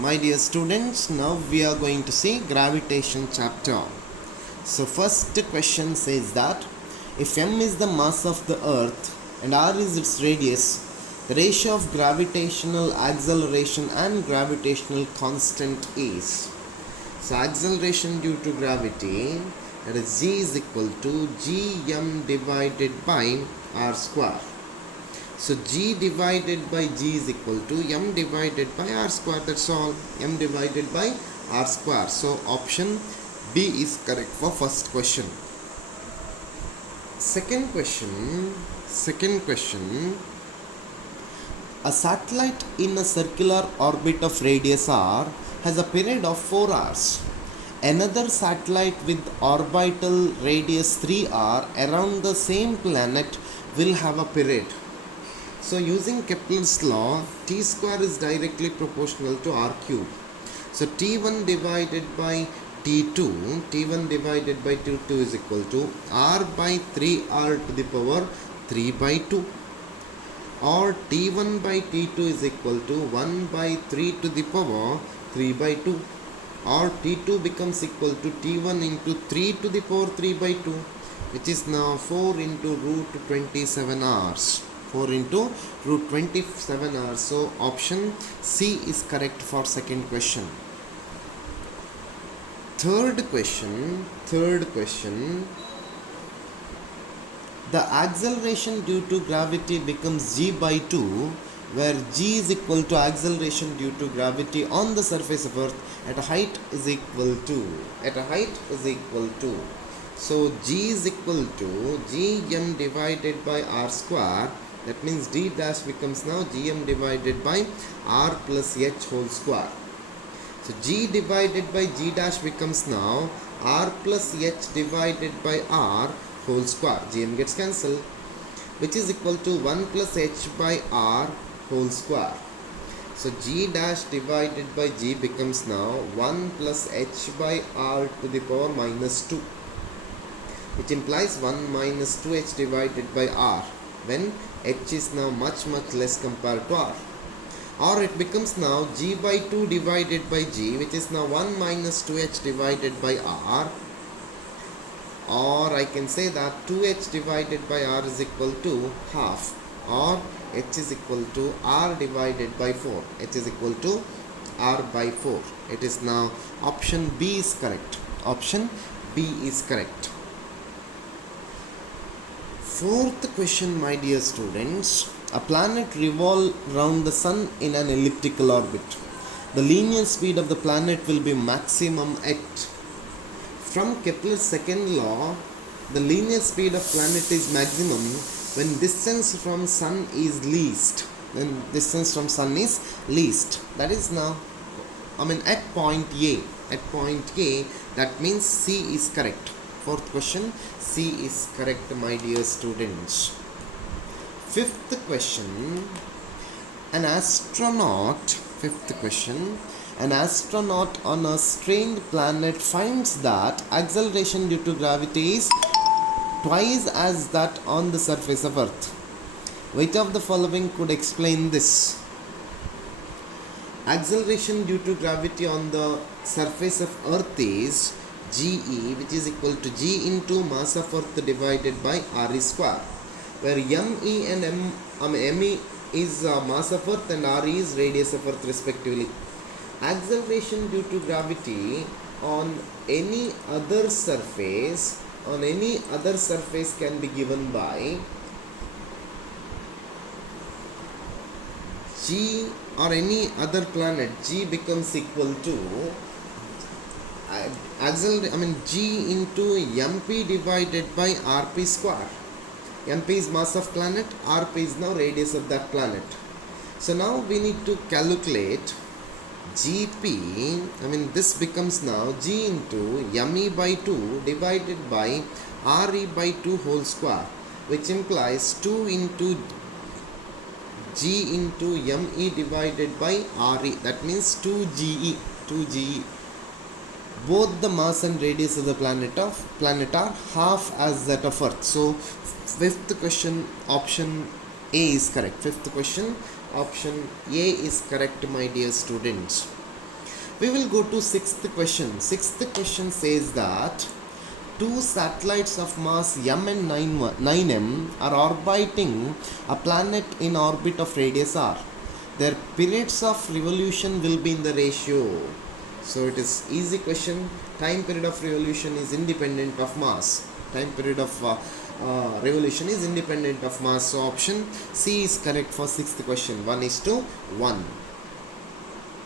My dear students, now we are going to see gravitation chapter. So first question says that if m is the mass of the earth and r is its radius, the ratio of gravitational acceleration and gravitational constant is. So acceleration due to gravity, that is g is equal to gm divided by r square. So g divided by g is equal to m divided by r square. That's all. M divided by r square. So option B is correct for first question. Second question. A satellite in a circular orbit of radius r has a period of 4 hours. Another satellite with orbital radius 3r around the same planet will have a period. So using Kepler's law, t square is directly proportional to r cube. So t1 divided by t1 divided by t2 is equal to r by 3r to the power 3 by 2. Or t1 by t2 is equal to 1 by 3 to the power 3 by 2. Or t2 becomes equal to t1 into 3 to the power 3 by 2, which is now 4 into root 27 hours. 4 into root 27 hours. So option C is correct for second question. Third question. The acceleration due to gravity becomes g by 2, where g is equal to acceleration due to gravity on the surface of earth at a height is equal to. So g is equal to gm divided by r square. That means d dash becomes now gm divided by r plus h whole square. So g divided by g dash becomes now r plus h divided by r whole square. Gm gets cancelled, which is equal to 1 plus h by r whole square. So g dash divided by g becomes now 1 plus h by r to the power minus 2, which implies 1 minus 2h divided by r, when h is now much less compared to r. Or it becomes now g by 2 divided by g, which is now 1 minus 2h divided by r. Or I can say that 2h divided by r is equal to half, or h is equal to r divided by 4. H is equal to r by 4. It is now option B is correct. Option B is correct. Fourth question, my dear students. A planet revolves round the sun in an elliptical orbit. The linear speed of the planet will be maximum at. From Kepler's second law, the linear speed of planet is maximum when distance from sun is least. That is now, at point A. That means C is correct. Fourth question, C is correct, my dear students. Fifth question, an astronaut on a strange planet finds that acceleration due to gravity is twice as that on the surface of Earth. Which of the following could explain this? Acceleration due to gravity on the surface of Earth is GE, which is equal to G into mass of Earth divided by RE square, where ME and ME is mass of Earth and RE is radius of Earth respectively. Acceleration due to gravity on any other surface can be given by G, or any other planet, G becomes equal to G into MP divided by RP square. MP is mass of planet, RP is now radius of that planet. So now we need to calculate GP. This becomes now G into ME by 2 divided by RE by 2 whole square, which implies 2 into G into ME divided by RE. That means 2GE. Both the mass and radius of the planet are half as that of Earth. So fifth question, option A is correct. Option A is correct, my dear students. We will go to sixth question. Sixth question says that two satellites of mass m and 9m are orbiting a planet in orbit of radius r. Their periods of revolution will be in the ratio. So it is easy question. Time period of revolution is independent of mass. Time period of revolution is independent of mass. So option C is correct for sixth question. 1:1.